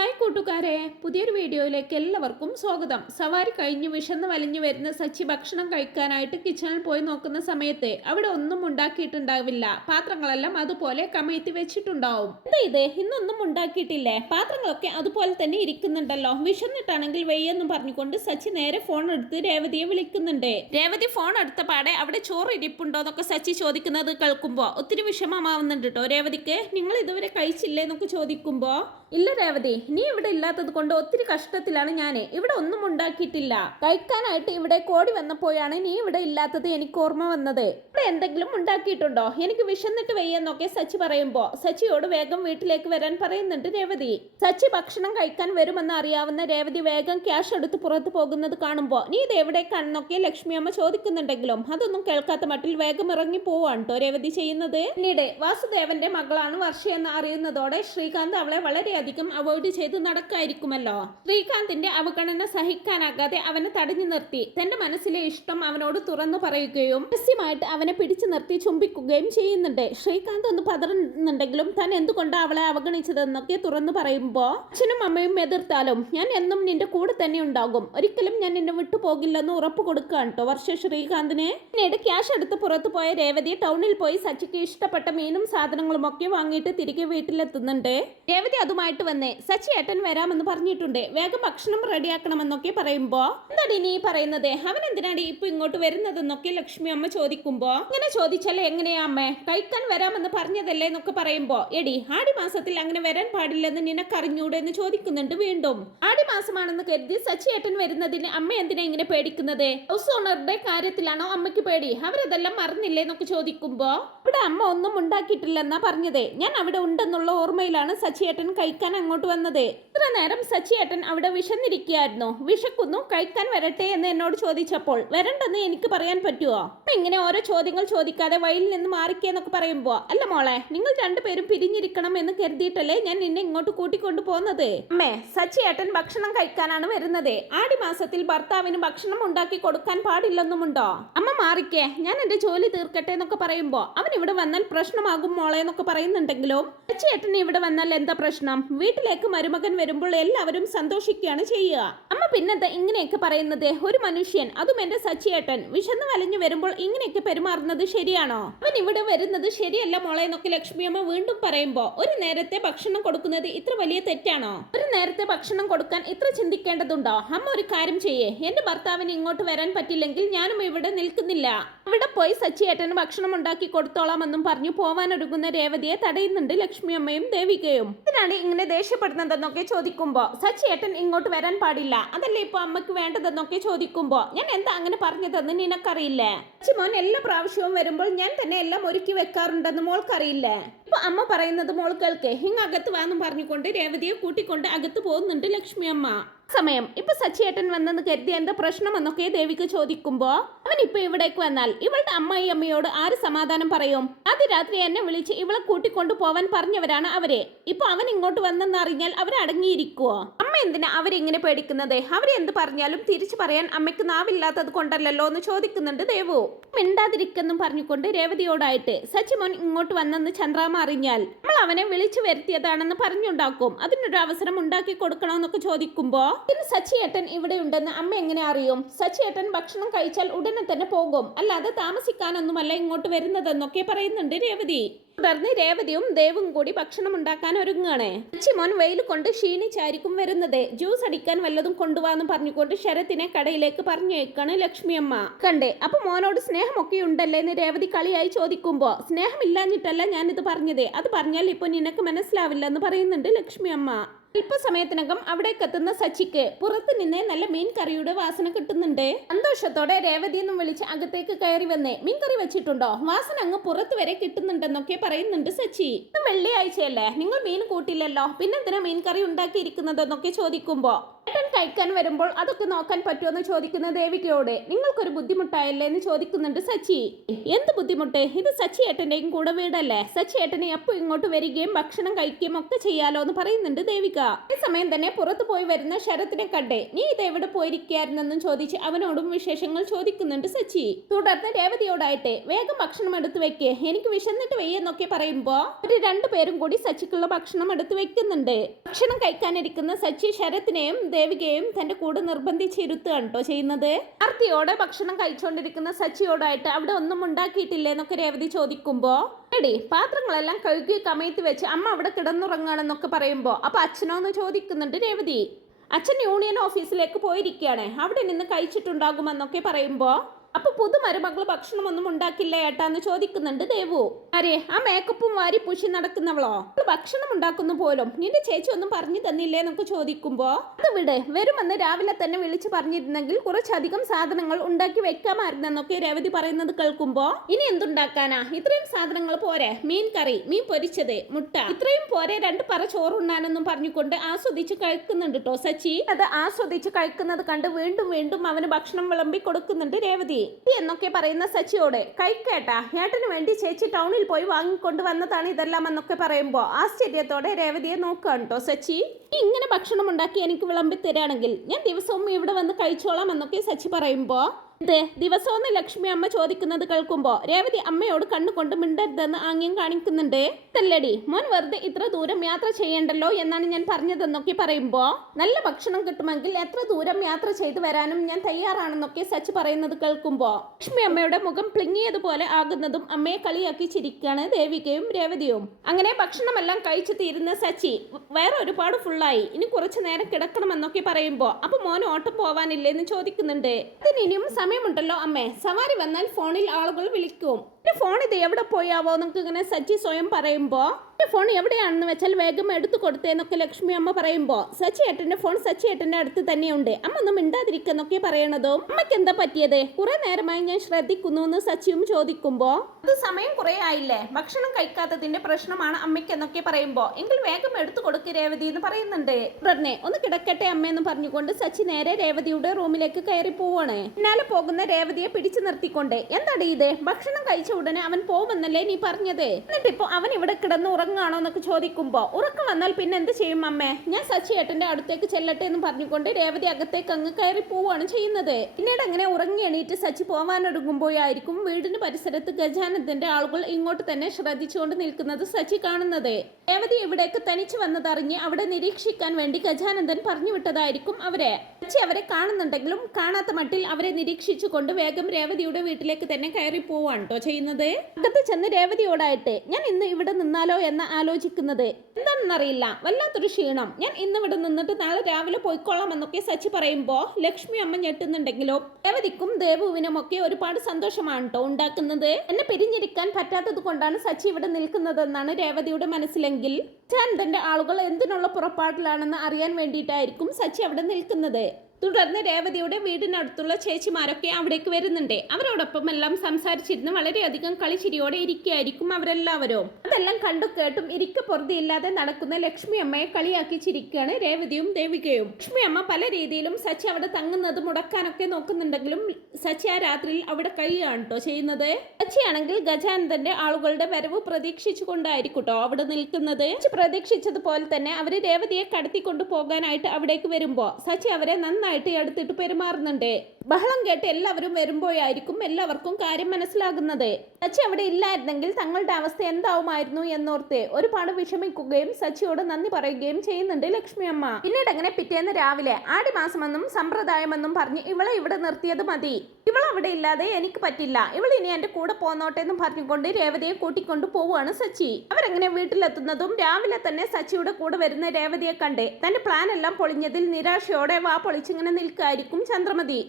Hi കൂട്ടുകാരെ, പുതിയൊരു വീഡിയോയിലേക്ക് എല്ലാവർക്കും സ്വാഗതം. സവാരി കഴിഞ്ഞ് വിശന്ന് വലിഞ്ഞു വരുന്ന സച്ചി ഭക്ഷണം കഴിക്കാനായിട്ട് കിച്ചണിൽ പോയി നോക്കുന്ന സമയത്ത് അവിടെ ഒന്നും ഉണ്ടാക്കിയിട്ടുണ്ടാവില്ല. പാത്രങ്ങളെല്ലാം അതുപോലെ കമഴ്ത്തി വെച്ചിട്ടുണ്ടാവും. എന്താ ഇത്, ഇന്നൊന്നും ഉണ്ടാക്കിയിട്ടില്ലേ? പാത്രങ്ങളൊക്കെ അതുപോലെ തന്നെ ഇരിക്കുന്നുണ്ടല്ലോ. വിശന്നിട്ടാണെങ്കിൽ വെയ്യെന്ന് പറഞ്ഞുകൊണ്ട് സച്ചി നേരെ ഫോൺ എടുത്ത് രേവതിയെ വിളിക്കുന്നുണ്ട്. രേവതി ഫോൺ എടുത്ത പാടെ അവിടെ ചോറ് ഇരിപ്പുണ്ടോ എന്നൊക്കെ സച്ചി ചോദിക്കുന്നത് കേൾക്കുമ്പോ ഒത്തിരി വിഷമമാവുന്നുണ്ട് കേട്ടോ രേവതിക്ക്. നിങ്ങൾ ഇതുവരെ കഴിച്ചില്ലേ എന്നൊക്കെ ചോദിക്കുമ്പോ, ഇല്ല രേവതി, നീ ഇവിടെ ഇല്ലാത്തത് കൊണ്ട് ഒത്തിരി കഷ്ടത്തിലാണ് ഞാൻ. ഇവിടെ ഒന്നും ഉണ്ടാക്കിയിട്ടില്ല. കഴിക്കാനായിട്ട് ഇവിടെ കോടി വന്നപ്പോഴാണ് നീ ഇവിടെ ഇല്ലാത്തത് എനിക്ക് ഓർമ്മ വന്നത്. ഇവിടെ എന്തെങ്കിലും ഉണ്ടാക്കിയിട്ടുണ്ടോ? എനിക്ക് വിശന്നിട്ട് വയ്യെന്നൊക്കെ സച്ചി പറയുമ്പോ സച്ചിയോട് വേഗം വീട്ടിലേക്ക് വരാൻ പറയുന്നുണ്ട് രേവതി. സച്ചി ഭക്ഷണം കഴിക്കാൻ വരുമെന്ന് അറിയാവുന്ന രേവതി വേഗം ക്യാഷ് എടുത്ത് പുറത്തു പോകുന്നത് കാണുമ്പോ നീ ഇത് എവിടേക്കാണെന്നൊക്കെ ലക്ഷ്മി അമ്മ ചോദിക്കുന്നുണ്ടെങ്കിലും അതൊന്നും കേൾക്കാത്ത മട്ടിൽ വേഗം ഇറങ്ങി പോവാണ് കേട്ടോ രേവതി ചെയ്യുന്നത്. പിന്നീട് വാസുദേവന്റെ മകളാണ് വർഷ എന്ന് അറിയുന്നതോടെ ശ്രീകാന്ത് അവളെ വളരെയധികം അവോയ്ഡ് ചെയ്ത് നടക്കായിരിക്കുമല്ലോ. ശ്രീകാന്തിന്റെ അവഗണന സഹിക്കാനാകാതെ അവനെ തടഞ്ഞു നിർത്തി തന്റെ മനസ്സിലെ ഇഷ്ടം അവനോട് തുറന്നു പറയുകയും രഹസ്യമായിട്ട് അവനെ പിടിച്ചു നിർത്തി ചുംബിക്കുകയും ചെയ്യുന്നുണ്ട്. ശ്രീകാന്ത് ഒന്ന് പതറുന്നുണ്ടെങ്കിലും താൻ എന്തുകൊണ്ടാണ് അവളെ അവഗണിച്ചതെന്നൊക്കെ തുറന്നു പറയുമ്പോ അച്ഛനും അമ്മയും എതിർത്താലും ഞാൻ എന്നും നിന്റെ കൂടെ തന്നെ ഉണ്ടാകും, ഒരിക്കലും ഞാൻ നിന്നെ വിട്ടുപോകില്ലെന്ന് ഉറപ്പ് കൊടുക്കുകയാണ് കേട്ടോ വർഷ ശ്രീകാന്തിനെ. പിന്നീട് ക്യാഷ് എടുത്ത് പുറത്തു പോയ രേവതി ടൗണിൽ പോയി സച്ചിക്ക് ഇഷ്ടപ്പെട്ട മീനും സാധനങ്ങളും ഒക്കെ വാങ്ങിയിട്ട് തിരികെ വീട്ടിലെത്തുന്നുണ്ട്. രേവതി അതുമായിട്ട് വന്നേ സച്ചി ഏട്ടൻ വരാമെന്ന് പറഞ്ഞിട്ടുണ്ട്, വേഗം ഭക്ഷണം റെഡിയാക്കണമെന്നൊക്കെ പറയുമ്പോ എന്താടി നീ പറയുന്നത്, അവൻ എന്തിനാണ് ഇപ്പൊ ഇങ്ങോട്ട് വരുന്നതെന്നൊക്കെ ലക്ഷ്മി അമ്മ ചോദിക്കുമ്പോ, ഇങ്ങനെ ചോദിച്ചാലേ എങ്ങനെയാ അമ്മേ, കഴിക്കാൻ വരാമെന്ന് പറഞ്ഞതല്ലേ എന്നൊക്കെ പറയുമ്പോ, എടി ആടി മാസത്തിൽ അങ്ങനെ വരാൻ പാടില്ലെന്ന് നിനക്കറിഞ്ഞൂടെ എന്ന് ചോദിക്കുന്നുണ്ട് വീണ്ടും. ആടി മാസമാണെന്ന് കരുതി സച്ചി ഏട്ടൻ വരുന്നതിന് അമ്മ എന്തിനാ ഇങ്ങനെ പേടിക്കുന്നത്? ഹൗസ് ഓണറുടെ കാര്യത്തിലാണോ അമ്മയ്ക്ക് പേടി? അവരതെല്ലാം മറന്നില്ലേ എന്നൊക്കെ ചോദിക്കുമ്പോ, ഇവിടെ അമ്മ ഒന്നും ഉണ്ടാക്കിയിട്ടില്ലെന്നാ പറഞ്ഞത്, ഞാൻ അവിടെ ഉണ്ടെന്നുള്ള ഓർമ്മയിലാണ് സച്ചി ഏട്ടൻ കഴിക്കാൻ അങ്ങോട്ട് വന്നത്. ഇത്ര നേരം സച്ചി ഏട്ടൻ അവിടെ വിശന്നിരിക്കുകയായിരുന്നു. വിശക്കുന്നു, കഴിക്കാൻ വരട്ടെ എന്ന് എന്നോട് ചോദിച്ചപ്പോൾ വരണ്ടെന്ന് എനിക്ക് പറയാൻ പറ്റുമോ? ഇങ്ങനെ ഓരോ ചോദ്യങ്ങൾ ചോദിക്കാതെ വഴിയിൽ നിന്ന് മാറിക്കെന്നൊക്കെ പറയുമ്പോ, അല്ല മോളെ, നിങ്ങൾ രണ്ടുപേരും പിരിഞ്ഞിരിക്കണം എന്ന് കരുതിയിട്ടല്ലേ ഞാൻ നിന്നെ ഇങ്ങോട്ട് കൂട്ടിക്കൊണ്ടു പോകുന്നത്. അമ്മേ, സച്ചി ഏട്ടൻ ഭക്ഷണം കഴിക്കാനാണ് വരുന്നത്. ആടി മാസത്തിൽ ഭർത്താവിന് ഭക്ഷണം ഉണ്ടാക്കി കൊടുക്കാൻ പാടില്ലെന്നുമുണ്ടോ? അമ്മ മാറിക്കേ, ഞാൻ എന്റെ ജോലി തീർക്കട്ടെ എന്നൊക്കെ പറയുമ്പോ, അവൻ ഇവിടെ വന്നാൽ പ്രശ്നമാകും മോളെ എന്നൊക്കെ പറയുന്നുണ്ടെങ്കിലും സച്ചി ഏട്ടൻ ഇവിടെ വന്നാൽ എന്താ പ്രശ്നം? വീട്ടിലേക്ക് മരുമകൻ വരുമ്പോൾ എല്ലാവരും സന്തോഷിക്കുകയാണ് ചെയ്യുക. അമ്മ പിന്നെന്താ ഇങ്ങനെയൊക്കെ പറയുന്നത്? ഒരു മനുഷ്യൻ, അതും എന്റെ സച്ചിയേട്ടൻ, വിശന്ന് വലഞ്ഞു വരുമ്പോൾ ഇങ്ങനെയൊക്കെ പെരുമാറുന്നത് ശരിയാണോ? അവൻ ഇവിടെ വരുന്നത് ശരിയല്ല മോളെ എന്നൊക്കെ ലക്ഷ്മി അമ്മ വീണ്ടും പറയുമ്പോ, ഒരു നേരത്തെ ഭക്ഷണം കൊടുക്കുന്നത് ഇത്ര വലിയ തെറ്റാണോ? ഒരു നേരത്തെ ഭക്ഷണം കൊടുക്കാൻ ഇത്ര ചിന്തിക്കേണ്ടതുണ്ടോ? അമ്മ ഒരു കാര്യം ചെയ്യേ, എന്റെ ഭർത്താവിന് ഇങ്ങോട്ട് വരാൻ പറ്റില്ലെങ്കിൽ ഞാനും ഇവിടെ നിൽക്കുന്നില്ല. ഇവിടെ പോയി സച്ചിയേട്ടന് ഭക്ഷണം ഉണ്ടാക്കി കൊടുത്തോളാമെന്നും പറഞ്ഞു പോവാനൊരുങ്ങുന്ന രേവതിയെ തടയുന്നുണ്ട് ലക്ഷ്മി അമ്മയും ദേവികയും. ഇതിനാണ് ഇങ്ങനെ ദേഷ്യപ്പെടുന്നതെന്നൊക്കെ ചോദിക്കുമ്പോ, സച്ചിയേട്ടൻ ഇങ്ങോട്ട് വരാൻ പാടില്ല, അതല്ലേ ഇപ്പൊ അമ്മക്ക് വേണ്ടതെന്നൊക്കെ ചോദിക്കുമ്പോ, ഞാൻ എന്താ അങ്ങനെ പറഞ്ഞതെന്ന് നിനക്കറിയില്ലേ? മോൻ എല്ലാ പ്രാവശ്യവും വരുമ്പോൾ ഞാൻ തന്നെ എല്ലാം ഒരുക്കി വെക്കാറുണ്ടെന്ന് മോൾക്കറിയില്ലേ? ഇപ്പൊ അമ്മ പറയുന്നത് മോൾ കേൾക്ക്, അകത്ത് വാന്നും പറഞ്ഞുകൊണ്ട് രേവതിയെ കൂട്ടിക്കൊണ്ട് അകത്ത് പോകുന്നുണ്ട് ലക്ഷ്മി അമ്മ. സമയം ഇപ്പൊ സച്ചിയേട്ടൻ വന്നെന്ന് കരുതി എന്താ പ്രശ്നം എന്നൊക്കെ ദേവിക്ക് ചോദിക്കുമ്പോ, അവൻ ഇപ്പൊ ഇവിടേക്ക് വന്നാൽ ഇവളുടെ അമ്മയോട് ആര് സമാധാനം പറയും? ആദ്യ രാത്രി എന്നെ വിളിച്ച് ഇവളെ കൂട്ടിക്കൊണ്ടു പോവാൻ പറഞ്ഞവരാണ് അവരെ. ഇപ്പൊ അവൻ ഇങ്ങോട്ട് വന്നെന്ന് അറിഞ്ഞാൽ അവരടങ്ങിയിരിക്കുവോ? അമ്മ എന്തിനാ അവരിങ്ങനെ പേടിക്കുന്നത്? അവരെന്ത് പറഞ്ഞാലും തിരിച്ചു പറയാൻ അമ്മയ്ക്ക് നാവില്ലാത്തത് കൊണ്ടല്ലോ എന്ന് ചോദിക്കുന്നുണ്ട് ദേവു. മിണ്ടാതിരിക്കെന്നും പറഞ്ഞുകൊണ്ട് രേവതിയോടായിട്ട്, സച്ചിമോൻ ഇങ്ങോട്ട് വന്നെന്ന് ചന്ദ്രാമ അറിഞ്ഞാൽ നമ്മൾ അവനെ വിളിച്ചു വരുത്തിയതാണെന്ന് പറഞ്ഞുണ്ടാക്കും, അതിനൊരു അവസരം ഉണ്ടാക്കി കൊടുക്കണമെന്നൊക്കെ ചോദിക്കുമ്പോ, പിന്നെ സച്ചിയേട്ടൻ ഇവിടെ ഉണ്ടെന്ന് അമ്മ എങ്ങനെ അറിയും? സച്ചിയേട്ടൻ ഭക്ഷണം കഴിച്ചാൽ ഉടനെ തന്നെ പോകും, അല്ലാതെ താമസിക്കാനൊന്നുമല്ല ഇങ്ങോട്ട് വരുന്നതെന്നൊക്കെ പറയുന്നുണ്ട് രേവതി. തുടർന്ന് രേവതിയും ദേവും കൂടി ഭക്ഷണം ഉണ്ടാക്കാൻ ഒരുങ്ങാണ്. സച്ചിമോൻ വെയിൽ കൊണ്ട് ക്ഷീണിച്ചായിരിക്കും വരുന്നത്. ജ്യൂസ് അടിക്കാൻ വല്ലതും കൊണ്ടുപോകാന്ന് പറഞ്ഞുകൊണ്ട് ശരത്തിനെ കടയിലേക്ക് പറഞ്ഞേക്കാണ് ലക്ഷ്മി അമ്മ. കണ്ടേ, അപ്പൊ മോനോട് സ്നേഹമൊക്കെ ഉണ്ടല്ലേ എന്ന് രേവതി കളിയായി ചോദിക്കുമ്പോ, സ്നേഹമില്ലാഞ്ഞിട്ടല്ല ഞാനിത് പറഞ്ഞത്, അത് പറഞ്ഞാൽ ഇപ്പൊ നിനക്ക് മനസ്സിലാവില്ല എന്ന് പറയുന്നുണ്ട് ലക്ഷ്മി അമ്മ. അല്പസമയത്തിനകം അവിടേക്ക് എത്തുന്ന സച്ചിക്ക് പുറത്തു നിന്നേ നല്ല മീൻ കറിയുടെ വാസന കിട്ടുന്നുണ്ട്. സന്തോഷത്തോടെ രേവതി എന്നും വിളിച്ച് അകത്തേക്ക് കയറി വന്നേ, മീൻ കറി വെച്ചിട്ടുണ്ടോ? വാസന അങ്ങ് പുറത്ത് വരെ കിട്ടുന്നുണ്ടെന്നൊക്കെ പറയുന്നുണ്ട് സച്ചി. ഇന്ന് വെള്ളിയാഴ്ചയല്ലേ, നിങ്ങൾ മീൻ കൂട്ടില്ലല്ലോ, പിന്നെന്തിനാ മീൻ കറി ഉണ്ടാക്കിയിരിക്കുന്നതെന്നൊക്കെ ചോദിക്കുമ്പോ, ഏട്ടൻ കഴിക്കാൻ വരുമ്പോൾ അതൊക്കെ നോക്കാൻ പറ്റുമെന്ന് ചോദിക്കുന്ന ദേവികയോട് നിങ്ങൾക്കൊരു ബുദ്ധിമുട്ടായല്ലേ എന്ന് ചോദിക്കുന്നുണ്ട് സച്ചി. എന്ത് ബുദ്ധിമുട്ട്? ഇത് സച്ചി ഏട്ടന്റെയും കൂടെ വീടല്ലേ, സച്ചി ഏട്ടനെ എപ്പോൾ ഇങ്ങോട്ട് വരികയും ഭക്ഷണം കഴിക്കുകയും ഒക്കെ ചെയ്യാലോ എന്ന് പറയുന്നുണ്ട് ദേവിക. ഈ സമയം തന്നെ പുറത്തു പോയി വരുന്ന ശരത്തിനെ കണ്ടേ നീ ഇത് എവിടെ പോയിരിക്കായിരുന്നെന്നും ചോദിച്ച് അവനോടും വിശേഷങ്ങൾ ചോദിക്കുന്നുണ്ട് സച്ചി. തുടർന്ന് രേവതിയോടായിട്ട് വേഗം ഭക്ഷണം എടുത്ത് വെക്ക്, എനിക്ക് വിശന്നിട്ട് വെയ്യെന്നൊക്കെ പറയുമ്പോ ഒരു രണ്ടുപേരും കൂടി സച്ചിക്കുള്ള ഭക്ഷണം എടുത്ത് വെക്കുന്നുണ്ട്. ഭക്ഷണം കഴിക്കാനിരിക്കുന്ന സച്ചി ശരത്തിനെയും ദേവികയെയും തന്റെ കൂടെ നിർബന്ധിച്ചിരുത്തുകയാണ് കേട്ടോ ചെയ്യുന്നത്. ആർത്തിയോടെ ഭക്ഷണം കഴിച്ചുകൊണ്ടിരിക്കുന്ന സച്ചിയോടായിട്ട് അവിടെ ഒന്നും ഉണ്ടാക്കിയിട്ടില്ലേ എന്നൊക്കെ രേവതി ചോദിക്കുമ്പോ എടി പാത്രങ്ങളെല്ലാം കഴുകി കമയത്ത് വെച്ച് അമ്മ അവിടെ കിടന്നുറങ്ങാണെന്നൊക്കെ പറയുമ്പോ അപ്പൊ അച്ഛനോ എന്ന് ചോദിക്കുന്നുണ്ട് രേവതി. അച്ഛൻ യൂണിയൻ ഓഫീസിലേക്ക് പോയിരിക്കുകയാണ്, അവിടെ നിന്ന് കഴിച്ചിട്ടുണ്ടാകുമെന്നൊക്കെ പറയുമ്പോ അപ്പൊ പുതുമരുമകൾ ഭക്ഷണമൊന്നും ഉണ്ടാക്കില്ല ഏട്ടാന്ന് ചോദിക്കുന്നുണ്ട് ദേവു. അരെ ആ മേക്കപ്പും വാരി പൂശി നടക്കുന്നവളോ ഭക്ഷണം ഉണ്ടാക്കുന്ന പോലും നിന്റെ ചേച്ചി ഒന്നും പറഞ്ഞു തന്നില്ലേ എന്നൊക്കെ ചോദിക്കുമ്പോ അത് വിട്, വരുമെന്ന് രാവിലെ തന്നെ വിളിച്ചു പറഞ്ഞിരുന്നെങ്കിൽ കുറച്ചധികം സാധനങ്ങൾ ഉണ്ടാക്കി വെക്കാമായിരുന്നെന്നൊക്കെ രേവതി പറയുന്നത് കേൾക്കുമ്പോ ഇനി എന്തുണ്ടാക്കാനാ, ഇത്രയും സാധനങ്ങൾ പോരെ, മീൻ കറി, മീൻ പൊരിച്ചത്, മുട്ട, ഇത്രയും പോരെ 2 പറ ചോറുണ്ണാനെന്നും പറഞ്ഞുകൊണ്ട് ആസ്വദിച്ച് കഴിക്കുന്നുണ്ട് കേട്ടോ സച്ചി. അത് ആസ്വദിച്ച് കഴിക്കുന്നത് കണ്ട് വീണ്ടും വീണ്ടും അവന് ഭക്ഷണം വിളമ്പി കൊടുക്കുന്നുണ്ട് രേവതി. എന്നൊക്കെ പറയുന്ന സച്ചിയോട് കഴിക്കേട്ടാ, ഏട്ടന് വേണ്ടി ചേച്ചി ടൗണിൽ പോയി വാങ്ങിക്കൊണ്ട് വന്നതാണ് ഇതെല്ലാം എന്നൊക്കെ പറയുമ്പോ ആശ്ചര്യത്തോടെ രേവതിയെ നോക്കുകയാണ് കേട്ടോ സച്ചി. ഇങ്ങനെ ഭക്ഷണം ഉണ്ടാക്കി എനിക്ക് വിളമ്പി തരാണെങ്കിൽ ഞാൻ ദിവസവും ഇവിടെ വന്ന് കഴിച്ചോളാം എന്നൊക്കെ സച്ചി പറയുമ്പോ ദിവസവും ലക്ഷ്മി അമ്മ ചോദിക്കുന്നത് കേൾക്കുമ്പോ രേവതി അമ്മയോട് കണ്ണുകൊണ്ട് മിണ്ടരുതെന്ന് ആംഗ്യം കാണിക്കുന്നുണ്ട്. തല്ലടി മോൻ വെറുതെ ഇത്ര ദൂരം യാത്ര ചെയ്യണ്ടല്ലോ എന്നാണ് ഞാൻ പറഞ്ഞതെന്നൊക്കെ പറയുമ്പോ നല്ല ഭക്ഷണം കിട്ടുമെങ്കിൽ എത്ര ദൂരം യാത്ര ചെയ്തു വരാനും ഞാൻ തയ്യാറാണെന്നൊക്കെ സച്ചി പറയുന്നത് കേൾക്കുമ്പോ ലക്ഷ്മി അമ്മയുടെ മുഖം പ്ലിങ്ങിയതുപോലെ ആകുന്നതും അമ്മയെ കളിയാക്കി ചിരിക്കാണ് ദേവികയും രേവതിയും. അങ്ങനെ ഭക്ഷണമെല്ലാം കഴിച്ചു തീരുന്ന സച്ചി വേറെ ഒരുപാട് ഫുള്ളായി, ഇനി കുറച്ചു നേരം കിടക്കണമെന്നൊക്കെ പറയുമ്പോ അപ്പൊ മോൻ ഓട്ടം പോവാനില്ലേന്ന് ചോദിക്കുന്നുണ്ട്. അതിനിയും സമയമുണ്ടല്ലോ അമ്മേ, സവാരി വന്നാൽ ഫോണിൽ ആളുകൾ വിളിക്കും, ഫോൺ ഇത് എവിടെ പോയാവോ എന്നൊക്കെ ഇങ്ങനെ സച്ചി സ്വയം പറയുമ്പോ ഫോൺ എവിടെയാണെന്ന് വെച്ചാൽ വേഗം എടുത്തു കൊടുത്തേന്നൊക്കെ ലക്ഷ്മി അമ്മ പറയുമ്പോ സച്ചി ഏട്ടന്റെ ഫോൺ സച്ചി ഏട്ടന്റെ അടുത്ത് തന്നെയുണ്ട്, അമ്മ ഒന്നും മിണ്ടാതിരിക്കുന്നൊക്കെ പറയണതും അമ്മയ്ക്ക് എന്താ പറ്റിയത്, കുറെ നേരമായി ഞാൻ ശ്രദ്ധിക്കുന്നു എന്ന് സച്ചിയും ചോദിക്കുമ്പോ അത് സമയം കുറെ ആയില്ലേ, ഭക്ഷണം കഴിക്കാത്തതിന്റെ പ്രശ്നമാണ് അമ്മയ്ക്ക് എന്നൊക്കെ പറയുമ്പോ എങ്കിൽ വേഗം എടുത്തു കൊടുക്ക് രേവതി എന്ന് പറയുന്നുണ്ട്. ഉടനെ ഒന്ന് കിടക്കട്ടെ അമ്മയെന്ന് പറഞ്ഞുകൊണ്ട് സച്ചി നേരെ രേവതിയുടെ റൂമിലേക്ക് കയറി പോവാണ്. പിന്നാലെ പോകുന്ന രേവതിയെ പിടിച്ചു നിർത്തിക്കൊണ്ട് എന്താടി ഇത്, ഭക്ഷണം കഴിച്ച ഉടനെ അവൻ പോകുമെന്നല്ലേ നീ പറഞ്ഞത്, എന്നിട്ടിപ്പോ അവൻ ഇവിടെ കിടന്ന് ഉറങ്ങാണോ എന്നൊക്കെ ചോദിക്കുമ്പോ ഉറക്കം വന്നാൽ പിന്നെ എന്ത് ചെയ്യും അമ്മേ, ഞാൻ സച്ചി ഏട്ടന്റെ അടുത്തേക്ക് ചെല്ലട്ടെ എന്ന് പറഞ്ഞുകൊണ്ട് രേവതി അകത്തേക്ക് അങ്ങ് കയറി പോവാണ് ചെയ്യുന്നത്. പിന്നീട് അങ്ങനെ ഉറങ്ങി എണീറ്റ് സച്ചി പോവാനൊരുങ്ങുമ്പോഴായിരിക്കും വീടിന് പരിസരത്ത് ഗജാനന്ദന്റെ ആളുകൾ ഇങ്ങോട്ട് തന്നെ ശ്രദ്ധിച്ചുകൊണ്ട് നിൽക്കുന്നത് സച്ചി കാണുന്നത്. രേവതി ഇവിടേക്ക് തനിച്ചു വന്നതറിഞ്ഞ് അവിടെ നിരീക്ഷിക്കാൻ വേണ്ടി ഗജാനന്ദൻ പറഞ്ഞു വിട്ടതായിരിക്കും അവരെ. സച്ചി അവരെ കാണുന്നുണ്ടെങ്കിലും കാണാത്ത മട്ടിൽ അവരെ നിരീക്ഷിച്ചുകൊണ്ട് വേഗം രേവതിയുടെ വീട്ടിലേക്ക് തന്നെ കയറി പോവാണ് കേട്ടോ ചെയ്യുന്നത്. അകത്ത് ചെന്ന് രേവതിയോടായിട്ട് ഞാൻ ഇന്ന് ഇവിടെ നിന്നാലോ എന്ന് ആലോചിക്കുന്നത്, എന്താണെന്നറിയില്ല വല്ലാത്തൊരു ക്ഷീണം, ഞാൻ ഇന്ന് ഇവിടെ നിന്നിട്ട് നാളെ രാവിലെ പോയിക്കൊള്ളാം എന്നൊക്കെ സച്ചി പറയുമ്പോ ലക്ഷ്മി അമ്മ ഞെട്ടുന്നുണ്ടെങ്കിലും രേവതിക്കും ദേവുവിനും ഒക്കെ ഒരുപാട് സന്തോഷമാണ് കേട്ടോ ഉണ്ടാക്കുന്നത്. എന്നെ പിരിഞ്ഞിരിക്കാൻ പറ്റാത്തത് കൊണ്ടാണ് സച്ചി ഇവിടെ നിൽക്കുന്നതെന്നാണ് രേവതിയുടെ മനസ്സിലെങ്കിൽ ചാന്തന്റെ ആളുകൾ എന്തിനുള്ള പുറപ്പാടിലാണെന്ന് അറിയാൻ വേണ്ടിയിട്ടായിരിക്കും സച്ചി അവിടെ നിൽക്കുന്നത്. തുടർന്ന് രേവതിയുടെ വീടിനടുത്തുള്ള ചേച്ചിമാരൊക്കെ അവിടേക്ക് വരുന്നുണ്ട്. അവരോടൊപ്പം എല്ലാം സംസാരിച്ചിരുന്ന് വളരെയധികം കളിച്ചിരിയോടെ ഇരിക്കുകയായിരിക്കും അവരെല്ലാവരും. അതെല്ലാം കണ്ടു കേട്ടും ഇരിക്ക പൊറുതിയില്ലാതെ നടക്കുന്ന ലക്ഷ്മി അമ്മയെ കളിയാക്കി ചിരിക്കുകയാണ് രേവതിയും ദേവികയും. ലക്ഷ്മി അമ്മ പല രീതിയിലും സച്ചി അവിടെ തങ്ങുന്നത് മുടക്കാനൊക്കെ നോക്കുന്നുണ്ടെങ്കിലും സച്ചി ആ രാത്രിയിൽ അവിടെ കഴിയുകയാണ് കേട്ടോ ചെയ്യുന്നത്. സച്ചിയാണെങ്കിൽ ഗജാനന്ദന്റെ ആളുകളുടെ വരവ് പ്രതീക്ഷിച്ചു കൊണ്ടായിരിക്കും കേട്ടോ അവിടെ നിൽക്കുന്നത്. പ്രതീക്ഷിച്ചതുപോലെ തന്നെ അവര് രേവതിയെ കടത്തിക്കൊണ്ടു പോകാനായിട്ട് അവിടേക്ക് വരുമ്പോ സച്ചി അവരെ നന്നായി എടുത്തിട്ട് പെരുമാറുന്നുണ്ട്. ബഹളം കേട്ട് എല്ലാവരും വരുമ്പോഴായിരിക്കും എല്ലാവർക്കും കാര്യം മനസ്സിലാകുന്നത്. സച്ചി അവിടെ ഇല്ലായിരുന്നെങ്കിൽ തങ്ങളുടെ അവസ്ഥ എന്താവുമായിരുന്നു എന്നോർത്ത് ഒരുപാട് വിഷമിക്കുകയും സച്ചിയോട് നന്ദി പറയുകയും ചെയ്യുന്നുണ്ട് ലക്ഷ്മി അമ്മ. പിന്നീട് അങ്ങനെ പിറ്റേന്ന് രാവിലെ ആടിമാസമെന്നും സമ്പ്രദായമെന്നും പറഞ്ഞ് ഇവളെ ഇവിടെ നിർത്തിയത് മതി, ഇവൾ അവിടെ ഇല്ലാതെ എനിക്ക് പറ്റില്ല, ഇവൾ ഇനി എന്റെ കൂടെ പോന്നോട്ടെ എന്നും പറഞ്ഞുകൊണ്ട് രേവതിയെ കൂട്ടിക്കൊണ്ടു പോവുകയാണ് സച്ചി. അവരെങ്ങനെ വീട്ടിലെത്തുന്നതും രാവിലെ തന്നെ സച്ചിയുടെ കൂടെ വരുന്ന രേവതിയെ കണ്ട് തന്റെ പ്ലാൻ എല്ലാം പൊളിഞ്ഞതിൽ നിരാശയോടെ വാ പൊളിച്ചിങ്ങനെ നിൽക്കായിരിക്കും ചന്ദ്രമതി.